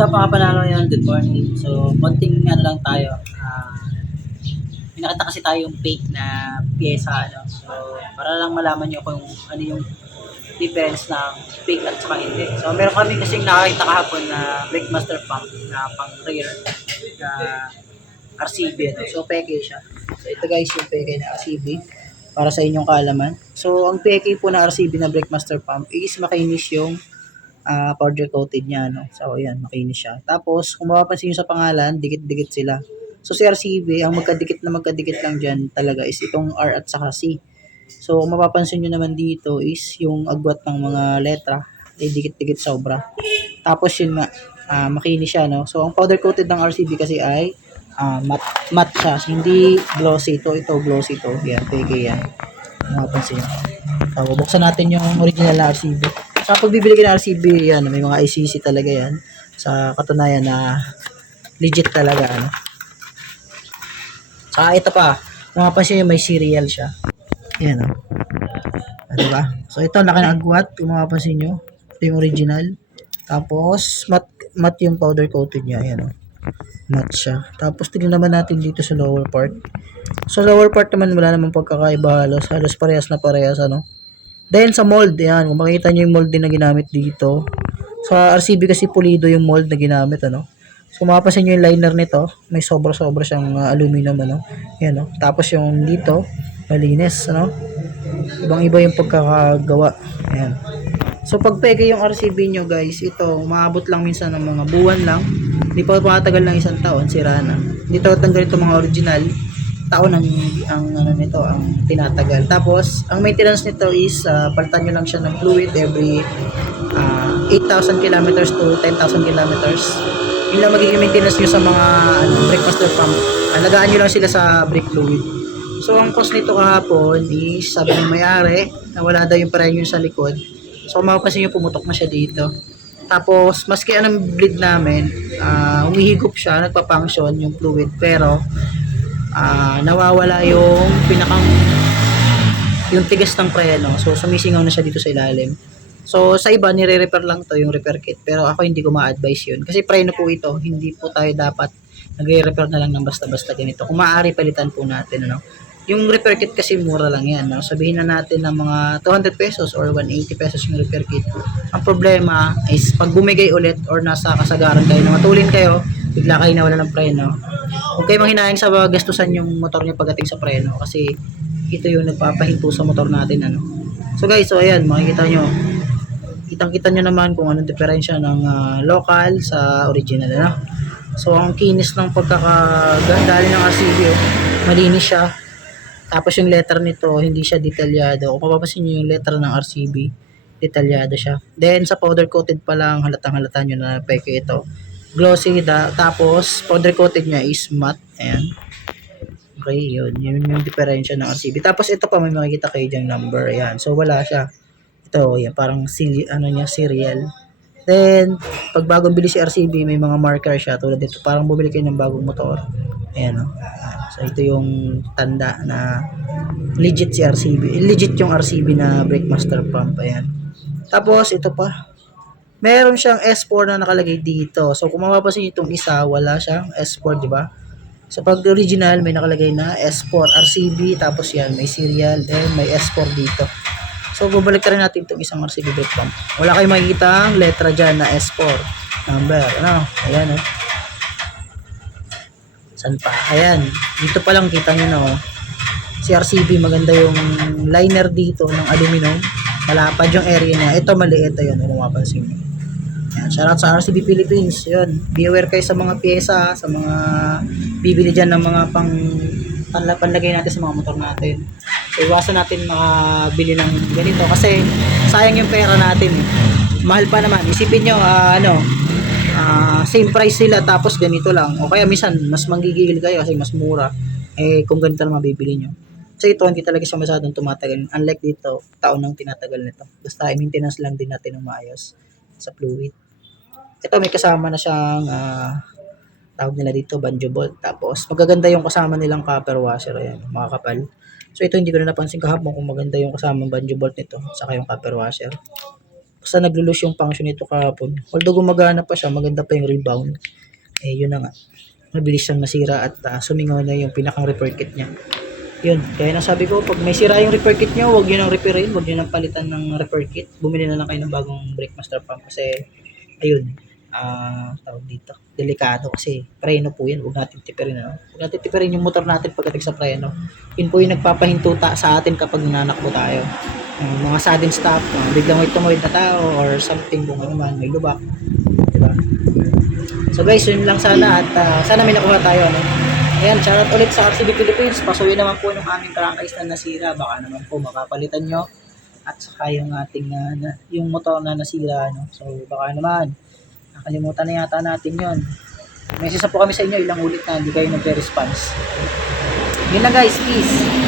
Sa mga panalo yan, good morning. So, konting ano lang tayo. Pinakita kasi tayo yung fake na pyesa. Ano? So, para lang malaman nyo kung ano yung difference ng fake at saka hindi. So, meron kami kasing nakakita kahapon na Breakmaster pump na pang rear na RCB. Ano? So, peke siya. So, ito guys yung peke na RCB para sa inyong kaalaman. So, ang peke po na RCB na Breakmaster pump is makinis yung powder coated niya, no? So, ayan, makinis siya. Tapos, kung mapapansin nyo sa pangalan, dikit-dikit sila. So, si RCB, ang magkadikit lang dyan talaga is itong R at saka C. So, kung mapapansin nyo naman dito is yung agwat ng mga letra, ay dikit-dikit sobra. Tapos, yun nga, makinis siya, no? So, ang powder coated ng RCB kasi ay matte siya. So, hindi glossy. Ito glossy to. Yan, peke yan. Mapapansin nyo. So, buksan natin yung original na RCB. Sa pagbibili ka ng RCB, yan, may mga ICC talaga yan. Sa katunayan na legit talaga. Ano. Saka ito pa, mapapansin nyo may serial siya. Yan, o. Diba? So, ito, laki ng agwat. Kung mapapansin nyo, ito yung original. Tapos, matte yung powder coated niya. Yan, o. Matte siya. Tapos, tignan naman natin dito sa lower part. So, lower part naman, wala namang pagkakaiba halos. Halos parehas na parehas, ano. Then sa mold, yan, kung makikita nyo yung mold din na ginamit dito. Sa RCB kasi pulido yung mold na ginamit, ano. So kung mapapansin nyo yung liner nito, may sobra-sobra siyang aluminum, ano. Yan, no. Tapos yung dito, malinis, ano. Ibang-iba yung pagkakagawa. Ayan. So pag peke yung RCB nyo guys, ito, maabot lang minsan ng mga buwan lang. Hindi pa matagal ng isang taon, sira na. Hindi tanggal ito mga original. Taon ang ano nito ang tinatagal. Tapos ang maintenance nito is palitan niyo lang siya ng fluid every 8,000 kilometers to 10,000 kilometers. Yun lang magiging maintenance niyo sa mga Breakmaster pump. Alagaan niyo lang sila sa brake fluid. So ang cost nito kahapon is sabi ng may-ari na wala daw yung preno sa likod. So kung mapapansin niyo pumutok na siya dito. Tapos maski anong bleed namin, humihigop siya, nagpa-function yung fluid pero nawawala yung yung tigas ng preno. So sumisingaw na siya dito sa ilalim. So sa iba nire-repair lang to yung repair kit, pero ako hindi ko ma-advise yun kasi preno po ito, hindi po tayo dapat nagre-repair na lang ng basta-basta ganito. Kung maaari palitan po natin, ano. Yung repair kit kasi mura lang yan, no? Sabihin na natin ng mga 200 pesos or 180 pesos yung repair kit. Ang problema is pag bumigay ulit or nasa kasagaran kayo na matulin kayo, bigla kayo nawala ng preno. Huwag kayo manghinayang sa gastusan yung motor nyo pagdating sa preno kasi ito yung nagpapahinto sa motor natin, ano. So guys, so ayan, makikita nyo. Kitang-kita nyo naman kung anong diferensya ng local sa original, ano. So ang kinis ng pagkakaganda ng RCB, malinis siya. Tapos yung letter nito, hindi siya detalyado. Kung mapapansin nyo yung letter ng RCB, detalyado siya. Then sa powder coated pa lang, halatang-halata nyo na peke ito. Glossy, tapos powder coated niya is matte. Ayan. Okay, yun. Yun yung diferensya ng RCB. Tapos ito pa, may makikita kayo dyang number. Ayan. So wala siya. Ito, yan, parang serial. Then, pag bagong bili si RCB, may mga marker siya. Tulad dito, parang bumili kayo ng bagong motor. Ayan, o. So, ito yung tanda na legit si RCB. Legit yung RCB na Breakmaster pump. Ayan. Tapos, ito pa. Meron siyang S4 na nakalagay dito. So, kung mapapansin itong isa, wala siyang S4, di ba? So, pag original, may nakalagay na S4 RCB. Tapos yan, may serial. Then, may S4 dito. So, babalik rin natin itong isang RCB brake pump. Wala kayong makikita ang letra dyan na S4 number. Ano? Ayan, oh. San pa? Ayan. Dito pa lang kita nyo na, oh. Si RCB, maganda yung liner dito ng aluminum. Malapad yung area niya. Ito, maliit. Ayan, kung mapapansin nyo. Ayan. Shoutout sa RCB Philippines. Ayan. Be aware kayo sa mga pyesa, sa mga bibili dyan ng mga panlagay natin sa mga motor natin. So, iwasan natin makabili ng ganito kasi sayang yung pera natin. Mahal pa naman. Isipin nyo, same price sila tapos ganito lang. O kaya minsan, mas manggigigil kayo kasi mas mura. Eh, kung ganito lang mabibili nyo. Kasi ito, hindi talaga siya masyadong tumatagal. Unlike dito, taon nang tinatagal nito. Basta i-maintenance lang din natin ng maayos sa fluid. Ito, may kasama na siyang tawag nila dito, banjo bolt. Tapos, magaganda yung kasama nilang copper washer. Ayan, mga kapal. So, ito hindi ko na napansin kahapon kung maganda yung kasama ng banjo bolt nito, saka yung copper washer. Basta naglo-lose yung function nito kahapon. Although gumagana pa siya, maganda pa yung rebound. Eh, yun na nga. Mabilis siyang nasira at sumingaw na yung pinakang repair kit niya. Yun, kaya nasabi ko, pag may sira yung repair kit nyo, huwag nyo nang repairin, huwag nyo nang palitan ng repair kit. Bumili na lang kayo ng bagong brake master pump kasi, ayun, tawag dito, delikado kasi preno po yan, huwag natin tipirin, ano? Huwag natin tipirin yung motor natin pagdating sa preno. Yun po yung nagpapahintuta sa atin kapag nanakbo tayo. Mga sudden stop, biglang may tumawid na tao or something kung ano man, may lubak, diba? So guys, yun lang sana at sana may nakuha tayo, ano? Ayan, shoutout ulit sa RCB Philippines. Pasuwi naman po ng aming crankcase na nasira. Baka naman po makapalitan nyo. At saka yung ating, yung motor na nasira. No? So, baka naman. Nakalimutan na yata natin yon. Message na po kami sa inyo. Ilang ulit na hindi kayo nagre-response. Yun lang guys. Peace.